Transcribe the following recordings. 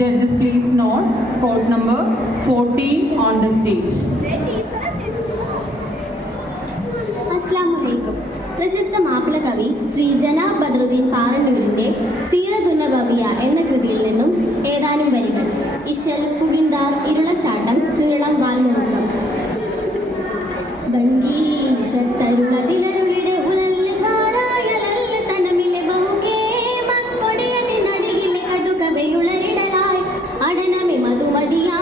Judges, please note court number 14 on the stage. അസ്സലാമു പ്രശസ്ത മാപ്പിള കവി ശ്രീ ജനാബ് ബദ്രുദ്ദീൻ പാറന്നൂരിൻ്റെ സീറത്തുന്നബവിയ എന്ന കൃതിയിൽ നിന്നും ഏതാനും വരികൾ. ഇശൽ, പുകിന്താർ, ഇരുളച്ചാട്ടം, ചുരുളം, വാൽമുറുക്കം. ബംഗീശത്തരുളതിലരുളിടെ ഉലല്ലുകാരായലല്ല തനമിലെ ബഹുകേ മക്കൊടിയതിനടികിലെ കടുകവയുളരിടലായി അടനമെ മധുമതിയാ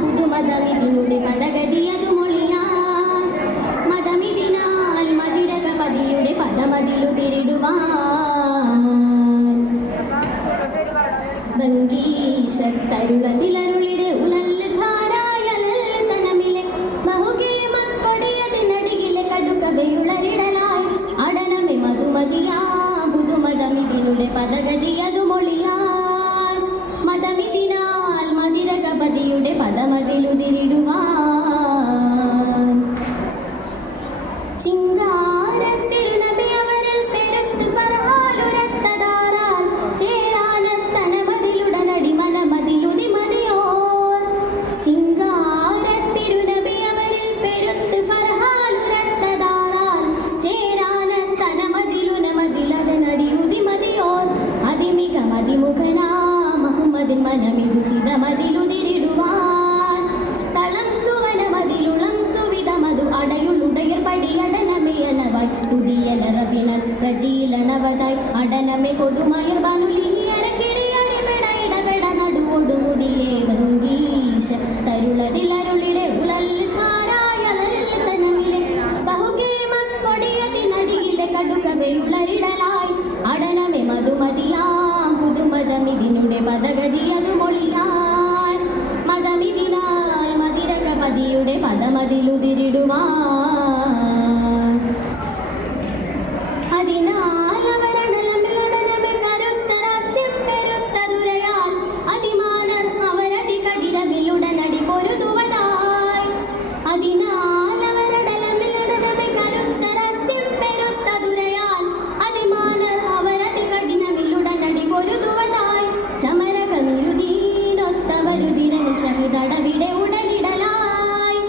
പുതുമതമിതിനുടെ പദഗതിയതു മൊഴിയാൻ മതമിതിനാൽ മതിരകപതിയുടെ പദമതിലുതിരിടുവാൻ. ബംഗീശത്തരുളതിലരുളിടെ ഉലല്ലുകാരായലല്ല തനമിലെ ബഹുകേ മക്കൊടിയതിനടികിലെ കടുകവയുളരിടലായി അടനമെ മധുമതിയാ പുതുമതമിതിനുടെ പദഗതിയതു മൊഴിയാൻ മതമിതിനാൽ മതിരകപതിയുടെ പദമതിലുതിരിടുവാൻ. ചിങ്കാരത്തിരുനബി അവരിൽ പെരുത്ത് ഫർഹാലുരത്തതാറാൽ ചേരാനത്തനമതിലുടനടി മനമതിലുതിമതിയോർ. ചിങ്കാരത്തിരുനബി അവരിൽ പെരുത്ത് ഫർഹാലുരത്തതാറാൽ ചേരാനത്തനമതിലുനമതിലടനടി ഉതിമതിയോർ. അതിമിക മതിമുഖനാ മുഹമ്മദിൻ മനമിതു ചിതമതിലുതിരിടുവാൻ. തളം സുവനമതിലുളം സുവിധമതു അടയുളുടയർ പടിയടനമയണവായി തുതിയലറബിനാൽ പ്രജീലണവതായി അടനമെ കൊടുമയർ ബനുലിയരക്കിടിയടിപെടയിടപെട നടുവൊടുമുടിയേ. ബംഗീശ തരുളതിലരുളിടെ ഉലൽക്കാരായലത്തനമിലെ ബഹുകേ മക്കൊടിയതിനടികിലെ കടുകവയുളരിടലായി അടനമെ മധുമതിയാം പുതുമതമിതിനുടെ പദഗതിയതു മൊഴിയാൻ മതമിതിനാൽ മതിരകപതിയുടെ പദമതിലുതിരിടുവാൻ. അതിനാൽ അവരണലമിലടനമെ കരുത്ത രഹസ്യം പെരുത്തതുരയാൽ അതിമാനർ അവരതി കഠിനമിലുടനടി പൊരുതുവതായി. അതിനാൽ അവരടലമിലടനമെ കരുത്ത രഹസ്യം പെരുത്തതുരയാൽ അതിമാനർ അവരതി കഠിനമിലുടനടി പൊരുതുവതായി. ചമരകമിരുതീനൊത്തവരുതിരമി ഷഹിദടവിടെ ഉടലിടലായി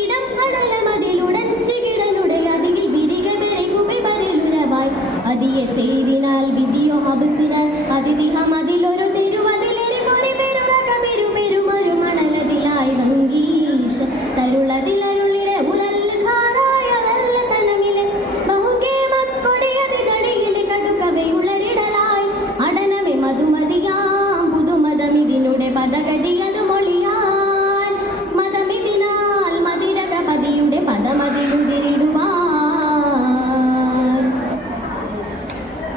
ഇടം അടലമതിലുടൻ ചികിടനുടെ അതിൽ ബിരിക ബെരകുബിബറിലുരവായി അതിയെ ചെയ്തിനാൽ വിധിയോ ഹബസിനാൽ അതിഥിഹമതിലൊരു തെരുവതിലെരി പൊരി പെരുറക പെരുപെരുമൊരു മണലതിലായി. ബംഗീശ തരുളതിലരുളിടെ ഉലല്ലുകാരായലല്ല തനമിലെ ബഹുകേ മക്കൊടിയതിനടികിലെ കടുകവയുളരിടലായി അടനമെ മധുമതിയാം പുതുമതമിതിനുടെ പദഗതിയതു മൊഴിയാൻ മതമിതിനാൽ മതിരകപതിയുടെ പദമതിലുതിരിടുവാൻ.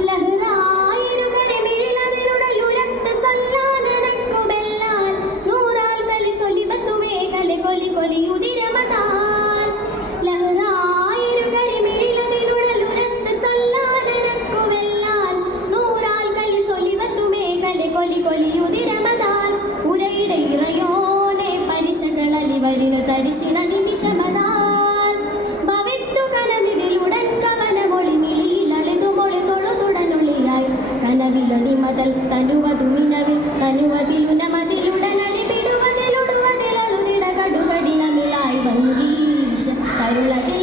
ലഹ്റായൊരു കരിമിഴിലതിലുടലുരത്ത് സല്ലാനനക്കുബെല്ലാൽ നൂറാൽ കലി സൊലിബത്തുവേ കലെ കൊലി കൊലിയുതിരമതാൽ. ലഹ്റായൊരു കരിമിഴിലതിലുടലുരത്ത് സല്ലാനനക്കുബെല്ലാൽ നൂറാൽ കലി സൊലിബത്തുവേ കലെ കൊലി കൊലിയുതിരമതാൽ. ഉരയുടെ ഇറയോനെ പരിശകളലിവരിനു തരിശിണ നിമിഷമതാൽ ഭവിത്തു കനവിതിലുടൻ കവനമൊളി മിളിയിലളിതുമൊളി തൊളുതുടനൊളിയായി കനവിലൊനിമതൽ തനുവതുമിനവിൽ തനുവതിലുനമതിലുടനടി പിടുവതിലുടുവതിലളുതിട കടുകടിനമിലായി. ബംഗീശ തരുളതി